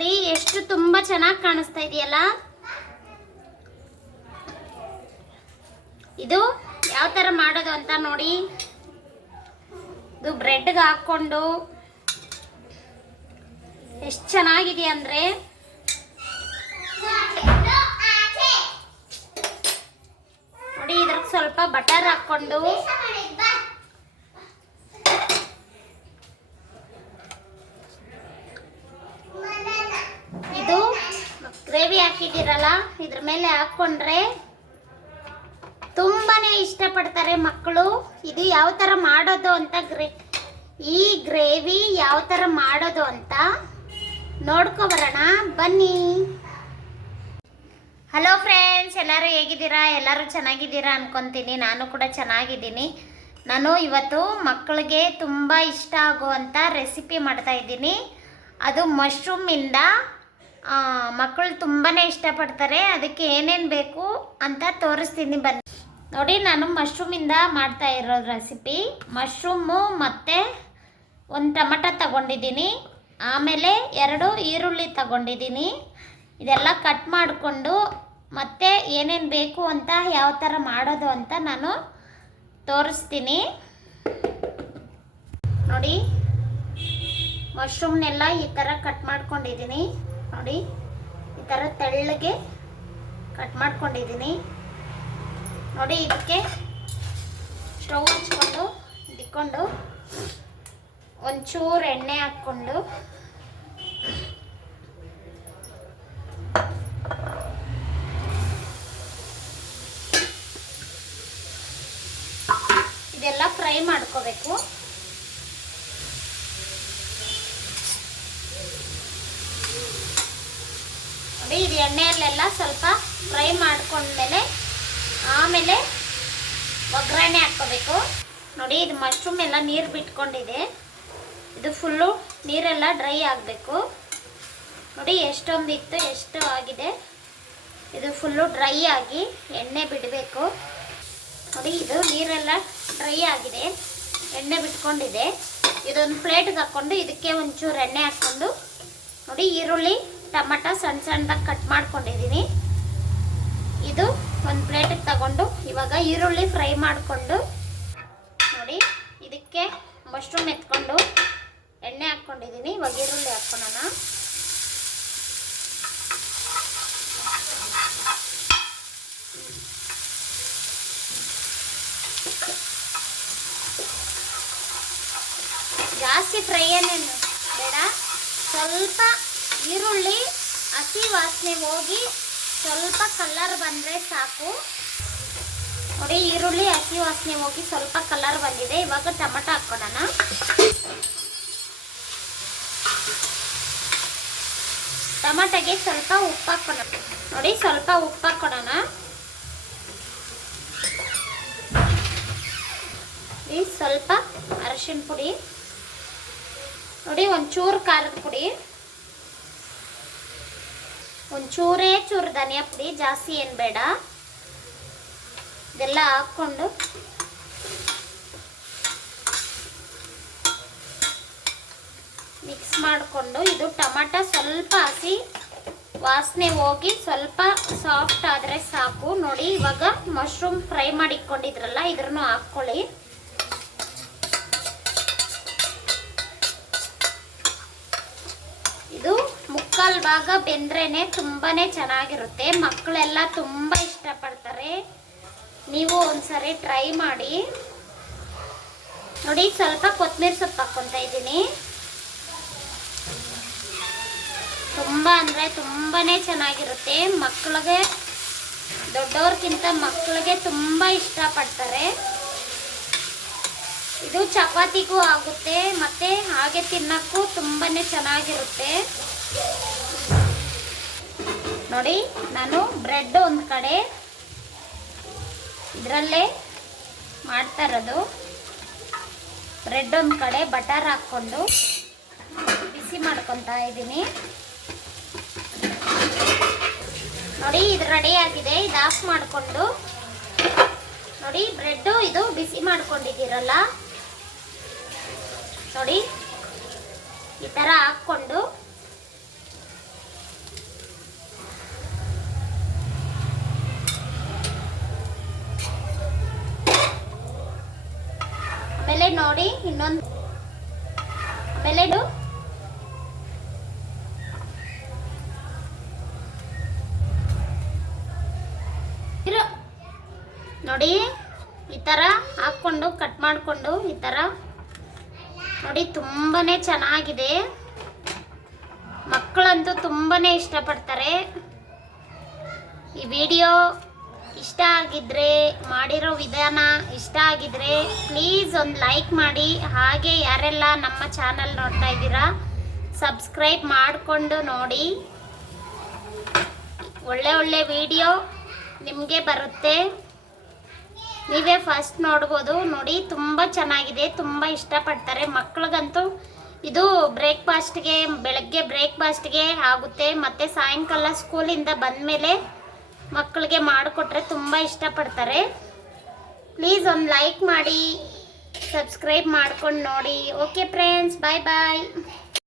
ನೋಡಿ, ಎಷ್ಟು ತುಂಬಾ ಚೆನ್ನಾಗಿ ಕಾಣಿಸ್ತಾ ಇದೆಯಲ್ಲ? ಇದು ಯಾವ ಥರ ಮಾಡೋದು ಅಂತ ನೋಡಿ. ಇದು ಬ್ರೆಡ್ಗೆ ಹಾಕ್ಕೊಂಡು ಎಷ್ಟು ಚೆನ್ನಾಗಿದೆ ಅಂದರೆ. ನೋಡಿ ಇದ್ರಿಗೆ ಸ್ವಲ್ಪ ಬಟರ್ ಹಾಕ್ಕೊಂಡು ಇದು ಗ್ರೇವಿ ಹಾಕಿದ್ದೀರಲ್ಲ, ಇದ್ರ ಮೇಲೆ ಹಾಕ್ಕೊಂಡ್ರೆ ತುಂಬಾ ಇಷ್ಟಪಡ್ತಾರೆ ಮಕ್ಕಳು. ಇದು ಯಾವ ಥರ ಮಾಡೋದು ಅಂತ ಗ್ರೇ, ಈ ಗ್ರೇವಿ ಯಾವ ಥರ ಮಾಡೋದು ಅಂತ ನೋಡ್ಕೊಬರೋಣ ಬನ್ನಿ. ಹಲೋ ಫ್ರೆಂಡ್ಸ್ ಎಲ್ಲರೂ ಹೇಗಿದ್ದೀರಾ? ಎಲ್ಲರೂ ಚೆನ್ನಾಗಿದ್ದೀರಾ ಅನ್ಕೊತೀನಿ. ನಾನು ಕೂಡ ಚೆನ್ನಾಗಿದ್ದೀನಿ. ನಾನು ಇವತ್ತು ಮಕ್ಕಳಿಗೆ ತುಂಬ ಇಷ್ಟ ಆಗುವಂಥ ರೆಸಿಪಿ ಮಾಡ್ತಾ ಇದ್ದೀನಿ. ಅದು ಮಶ್ರೂಮಿಂದ ಮಕ್ಕಳು ತುಂಬಾ ಇಷ್ಟಪಡ್ತಾರೆ, ಅದಕ್ಕೆ ಏನೇನು ಬೇಕು ಅಂತ ತೋರಿಸ್ತೀನಿ ಬನ್ನಿ. ನೋಡಿ, ನಾನು ಮಶ್ರೂಮಿಂದ ಮಾಡ್ತಾ ಇರೋ ರೆಸಿಪಿ. ಮಶ್ರೂಮು ಮತ್ತು ಒಂದು ಟಮಟ ತಗೊಂಡಿದ್ದೀನಿ. ಆಮೇಲೆ ಎರಡು ಈರುಳ್ಳಿ ತಗೊಂಡಿದ್ದೀನಿ. ಇದೆಲ್ಲ ಕಟ್ ಮಾಡಿಕೊಂಡು ಮತ್ತೆ ಏನೇನು ಬೇಕು ಅಂತ ಯಾವ ಥರ ಮಾಡೋದು ಅಂತ ನಾನು ತೋರಿಸ್ತೀನಿ. ನೋಡಿ, ಮಶ್ರೂಮ್ನೆಲ್ಲ ಈ ಥರ ಕಟ್ ಮಾಡ್ಕೊಂಡಿದ್ದೀನಿ. ನೋಡಿ, ಈ ಥರ ತೆಳ್ಳಗೆ ಕಟ್ ಮಾಡ್ಕೊಂಡಿದ್ದೀನಿ. ನೋಡಿ, ಇದಕ್ಕೆ ಸ್ಟವ್ ಹಚ್ಕೊಂಡು, ಇಟ್ಕೊಂಡು, ಒಂಚೂರು ಎಣ್ಣೆ ಹಾಕ್ಕೊಂಡು, ಇದೆಲ್ಲ ಫ್ರೈ ಮಾಡ್ಕೋಬೇಕು. ನೋಡಿ ಇದು ಎಣ್ಣೆಯಲ್ಲೆಲ್ಲ ಸ್ವಲ್ಪ ಫ್ರೈ ಮಾಡ್ಕೊಂಡ್ಮೇಲೆ ಆಮೇಲೆ ಒಗ್ಗರಣೆ ಹಾಕ್ಕೋಬೇಕು. ನೋಡಿ, ಇದು ಮಶ್ರೂಮ್ ಎಲ್ಲ ನೀರು ಬಿಟ್ಕೊಂಡಿದೆ. ಇದು ಫುಲ್ಲು ನೀರೆಲ್ಲ ಡ್ರೈ ಆಗಬೇಕು. ನೋಡಿ ಎಷ್ಟೊಂದು ಇತ್ತು ಎಷ್ಟು ಆಗಿದೆ. ಇದು ಫುಲ್ಲು ಡ್ರೈ ಆಗಿ ಎಣ್ಣೆ ಬಿಡಬೇಕು. ನೋಡಿ, ಇದು ನೀರೆಲ್ಲ ಡ್ರೈ ಆಗಿದೆ. ಎಣ್ಣೆ ಬಿಟ್ಕೊಂಡಿದೆ. ಇದೊಂದು ಪ್ಲೇಟ್ಗೆ ಹಾಕ್ಕೊಂಡು ಇದಕ್ಕೆ ಒಂಚೂರು ಎಣ್ಣೆ ಹಾಕ್ಕೊಂಡು, ನೋಡಿ, ಈರುಳ್ಳಿ ಟಮಟ ಸಣ್ಣ ಸಣ್ಣದಾಗಿ ಕಟ್ ಮಾಡ್ಕೊಂಡಿದ್ದೀನಿ ಇದು ಒಂದು ಪ್ಲೇಟಿಗೆ ತಗೊಂಡು ಇವಾಗ ಈರುಳ್ಳಿ ಫ್ರೈ ಮಾಡಿಕೊಂಡು ನೋಡಿ, ಇದಕ್ಕೆ ಮಶ್ರೂಮ್ ಎತ್ಕೊಂಡು ಎಣ್ಣೆ ಹಾಕ್ಕೊಂಡಿದ್ದೀನಿ ಇವಾಗ ಈರುಳ್ಳಿ ಹಾಕ್ಕೊಳ್ಳೋಣ ಜಾಸ್ತಿ ಫ್ರೈ ಏನೇನು ಬೇಡ. ಸ್ವಲ್ಪ ಈರುಳ್ಳಿ, ಹಸಿ ವಾಸನೆ ಹೋಗಿ ಸ್ವಲ್ಪ ಕಲರ್ ಬಂದರೆ ಸಾಕು. ನೋಡಿ, ಈರುಳ್ಳಿ, ಹಸಿ ವಾಸನೆ ಹೋಗಿ ಸ್ವಲ್ಪ ಕಲರ್ ಬಂದಿದೆ. ಇವಾಗ ಟೊಮಟೊ ಹಾಕ್ಕೊಡೋಣ ಟೊಮಟೊಗೆ ಸ್ವಲ್ಪ ಉಪ್ಪು ಹಾಕೋಣ. ನೋಡಿ, ಸ್ವಲ್ಪ ಉಪ್ಪು ಹಾಕ್ಕೊಡೋಣ ಈ ಸ್ವಲ್ಪ ಅರಶಿನ ಪುಡಿ. ನೋಡಿ, ಒಂಚೂರು ಖಾರದ ಪುಡಿ. ಒಂಚೂರೇ ಚೂರು ಧನಿಯಾ ಪುಡಿ, ಜಾಸ್ತಿ ಏನು ಬೇಡ. ಇದೆಲ್ಲ ಹಾಕ್ಕೊಂಡು ಮಿಕ್ಸ್ ಮಾಡಿಕೊಂಡು ಇದು ಟೊಮಟ ಸ್ವಲ್ಪ ಹಸಿ ವಾಸನೆ ಹೋಗಿ ಸ್ವಲ್ಪ ಸಾಫ್ಟ್ ಆದರೆ ಸಾಕು. ನೋಡಿ, ಇವಾಗ ಮಶ್ರೂಮ್ ಫ್ರೈ ಮಾಡಿಕೊಂಡಿದ್ರಲ್ಲ ಇದ್ರೂ ಹಾಕ್ಕೊಳ್ಳಿ ಇದು ಮುಕ್ಕಾಲು ಭಾಗ ಬೆಂದ್ರೇನೆ ತುಂಬಾನೇ ಚೆನ್ನಾಗಿರುತ್ತೆ. ಮಕ್ಕಳೆಲ್ಲ ತುಂಬ ಇಷ್ಟಪಡ್ತಾರೆ. ನೀವು ಒಂದ್ಸರಿ ಟ್ರೈ ಮಾಡಿ. ನೋಡಿ, ಸ್ವಲ್ಪ ಕೊತ್ತಂಬರಿ ಸೊಪ್ಪು ಹಾಕ್ಕೊತಾ ಇದ್ದೀನಿ. ತುಂಬ ಅಂದರೆ ತುಂಬಾನೇ ಚೆನ್ನಾಗಿರುತ್ತೆ. ಮಕ್ಕಳಿಗೆ ದೊಡ್ಡವ್ರಿಗಿಂತ ಮಕ್ಕಳಿಗೆ ತುಂಬ ಇಷ್ಟಪಡ್ತಾರೆ. ಇದು ಚಪಾತಿಗೂ ಆಗುತ್ತೆ, ಮತ್ತೆ ಹಾಗೆ ತಿನ್ನಕ್ಕೂ ತುಂಬಾನೇ ಚೆನ್ನಾಗಿರುತ್ತೆ. ನೋಡಿ, ನಾನು ಬ್ರೆಡ್ ಒಂದು ಕಡೆ ಇದರಲ್ಲೇ ಮಾಡ್ತಾ ಇರೋದು. ಬ್ರೆಡ್ ಒಂದು ಕಡೆ ಬಟರ್ ಹಾಕ್ಕೊಂಡು ಬಿಸಿ ಮಾಡ್ಕೊತಾ ಇದ್ದೀನಿ. ನೋಡಿ, ಇದು ರೆಡಿ ಆಗಿದೆ. ಇದು ಆಫ್ ಮಾಡಿಕೊಂಡು. ನೋಡಿ ಬ್ರೆಡ್ಡು ಇದು ಬಿಸಿ ಮಾಡ್ಕೊಂಡಿದ್ದೀರಲ್ಲ. ನೋಡಿ, ಈ ಥರ ಹಾಕ್ಕೊಂಡು ನೋಡಿ ಇನ್ನೊಂದು. ಆಮೇಲೆ ಇರು. ನೋಡಿ, ಈ ಥರ ಹಾಕ್ಕೊಂಡು ಕಟ್ ಮಾಡಿಕೊಂಡು ಈ ಥರ ನೋಡಿ, ತುಂಬಾನೇ ಚೆನ್ನಾಗಿದೆ. ಮಕ್ಕಳಂತೂ ತುಂಬಾನೇ ಇಷ್ಟಪಡ್ತಾರೆ. ಈ ವಿಡಿಯೋ ಇಷ್ಟ ಆಗಿದ್ರೆ ಮಾಡಿರೋ ವಿಧಾನ ಇಷ್ಟ ಆಗಿದ್ರೆ ಪ್ಲೀಸ್ ಒಂದು ಲೈಕ್ ಮಾಡಿ. ಹಾಗೆ ಯಾರೆಲ್ಲ ನಮ್ಮ ಚಾನಲ್ ನೋಡ್ತಾ ಇದ್ದೀರಾ ಸಬ್ಸ್ಕ್ರೈಬ್ ಮಾಡಿಕೊಂಡು ನೋಡಿ. ಒಳ್ಳೆ ಒಳ್ಳೆ ವಿಡಿಯೋ ನಿಮಗೆ ಬರುತ್ತೆ. ನೀವೇ ಫಸ್ಟ್ ನೋಡ್ಬೋದು. ನೋಡಿ, ತುಂಬ ಚೆನ್ನಾಗಿದೆ. ತುಂಬ ಇಷ್ಟಪಡ್ತಾರೆ. ಮಕ್ಳಿಗಂತೂ ಇದು ಬ್ರೇಕ್ಫಾಸ್ಟ್ಗೆ ಬೆಳಗ್ಗೆ ಬ್ರೇಕ್ಫಾಸ್ಟ್ಗೆ ಆಗುತ್ತೆ. ಮತ್ತು ಸಾಯಂಕಾಲ ಸ್ಕೂಲಿಂದ ಬಂದಮೇಲೆ ಮಕ್ಕಳಿಗೆ ಮಾಡಿಕೊಟ್ರೆ ತುಂಬ ಇಷ್ಟಪಡ್ತಾರೆ. ಪ್ಲೀಸ್ ಒಂದು ಲೈಕ್ ಮಾಡಿ ಸಬ್ಸ್ಕ್ರೈಬ್ ಮಾಡ್ಕೊಂಡು ನೋಡಿ. ಓಕೆ ಫ್ರೆಂಡ್ಸ್ ಬಾಯ್ ಬಾಯ್